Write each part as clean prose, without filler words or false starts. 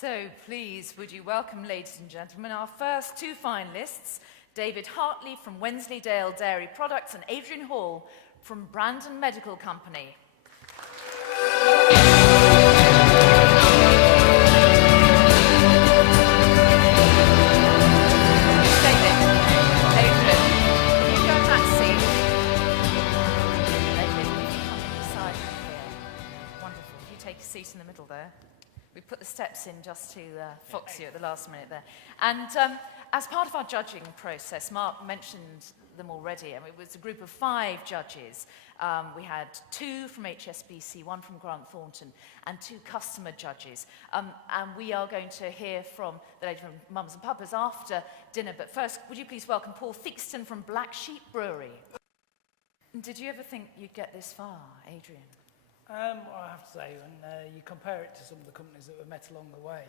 So please, would you welcome, ladies and gentlemen, our first two finalists, David Hartley from Wensleydale Dairy Products and Adrian Hall from Brandon Medical Company. David, Adrian, can you go in that seat? David, you can come inside here. Wonderful. If you take a seat in the middle there. We put the steps in just to fox you at the last minute there. And as part of our judging process, Mark mentioned them already. I mean, it was a group of 5 judges. We had 2 from HSBC, 1 from Grant Thornton, and 2 customer judges. And we are going to hear from the lady from Mums and Papas after dinner. But first, would you please welcome Paul Theakston from Black Sheep Brewery. Did you ever think you'd get this far, Adrian? Well, I have to say, when you compare it to some of the companies that we've met along the way,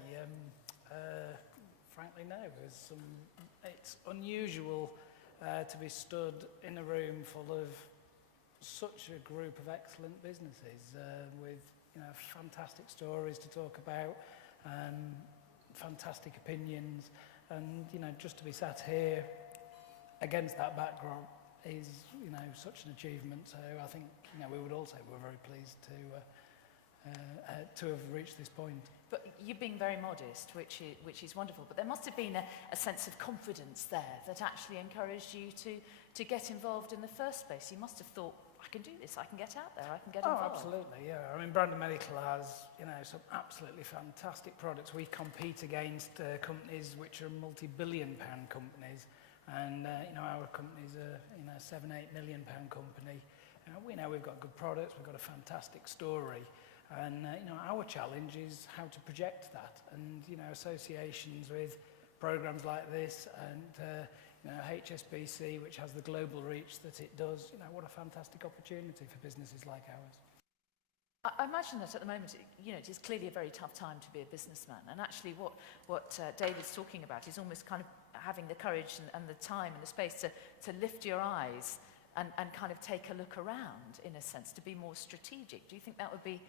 frankly, no. It's unusual to be stood in a room full of such a group of excellent businesses with fantastic stories to talk about, fantastic opinions, and just to be sat here against that background is such an achievement. So I think we would all say we're very pleased to have reached this point. But you're being very modest, which is wonderful. But there must have been a sense of confidence there that actually encouraged you to get involved in the first place. You must have thought, I can do this, I can get out there, I can get involved. Oh, absolutely, yeah. I mean, Brandon Medical has some absolutely fantastic products. We compete against companies which are multi-billion-pound companies. And our company's a £7-8 million company. We know we've got good products, we've got a fantastic story, and our challenge is how to project that. And associations with programs like this, and HSBC, which has the global reach that it does. What a fantastic opportunity for businesses like ours. I imagine that at the moment, it is clearly a very tough time to be a businessman. And actually what David's talking about is almost kind of having the courage and the time and the space to lift your eyes and kind of take a look around, in a sense, to be more strategic. Do you think that would be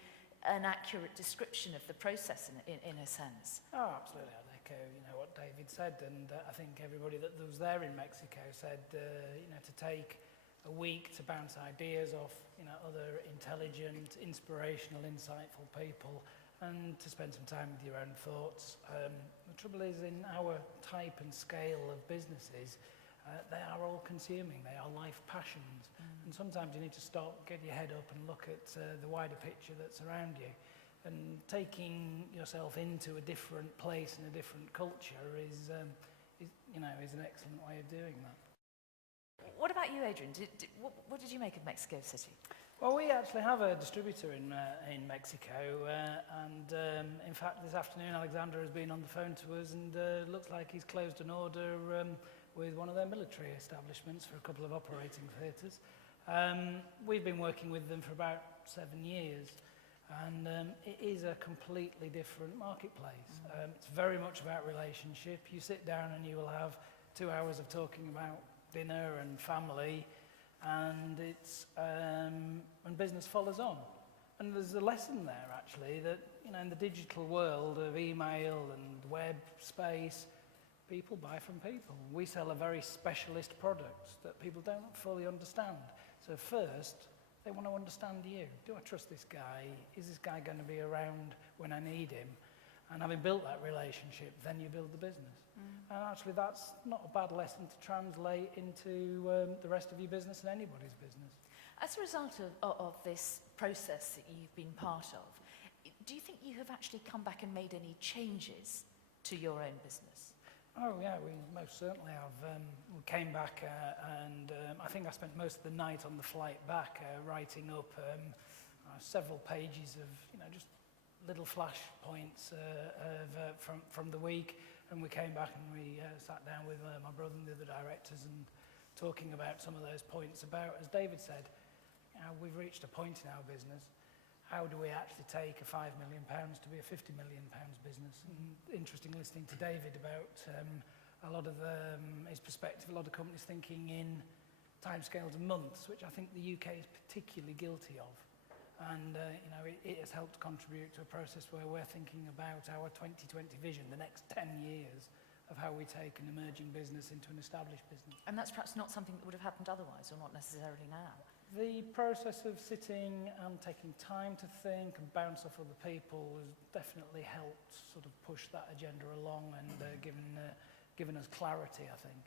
an accurate description of the process in a sense? Oh, absolutely. I'd echo what David said. And I think everybody that was there in Mexico said, to take a week to bounce ideas off other intelligent, inspirational, insightful people, and to spend some time with your own thoughts. The trouble is, in our type and scale of businesses, they are all consuming, they are life passions. And sometimes you need to stop, get your head up and look at the wider picture that's around you. And taking yourself into a different place and a different culture is an excellent way of doing that. What about you, Adrian? What did you make of Mexico City? Well, we actually have a distributor in Mexico, and in fact this afternoon Alexander has been on the phone to us, and looks like he's closed an order with one of their military establishments for a couple of operating theatres. We've been working with them for about 7 years, and it is a completely different marketplace. It's very much about relationship. You sit down and you will have 2 hours of talking about dinner and family, and and business follows on. And there's a lesson there actually that in the digital world of email and web space, people buy from people. We sell a very specialist product that people don't fully understand. So first, they want to understand you. Do I trust this guy? Is this guy going to be around when I need him? And having built that relationship, then you build the business. And actually, that's not a bad lesson to translate into the rest of your business and anybody's business. As a result of this process that you've been part of, do you think you have actually come back and made any changes to your own business? Oh yeah, we most certainly have. We came back and I think I spent most of the night on the flight back writing up several pages of just little flash points from the week, and we came back and we sat down with my brother and the other directors and talking about some of those points about, as David said, we've reached a point in our business. How do we actually take a £5 million to be a £50 million business? And interesting listening to David about a lot of his perspective, a lot of companies thinking in timescales of months, which I think the UK is particularly guilty of. And it has helped contribute to a process where we're thinking about our 2020 vision, the next 10 years of how we take an emerging business into an established business. And that's perhaps not something that would have happened otherwise, or not necessarily now. The process of sitting and taking time to think and bounce off other people has definitely helped sort of push that agenda along and given us clarity, I think.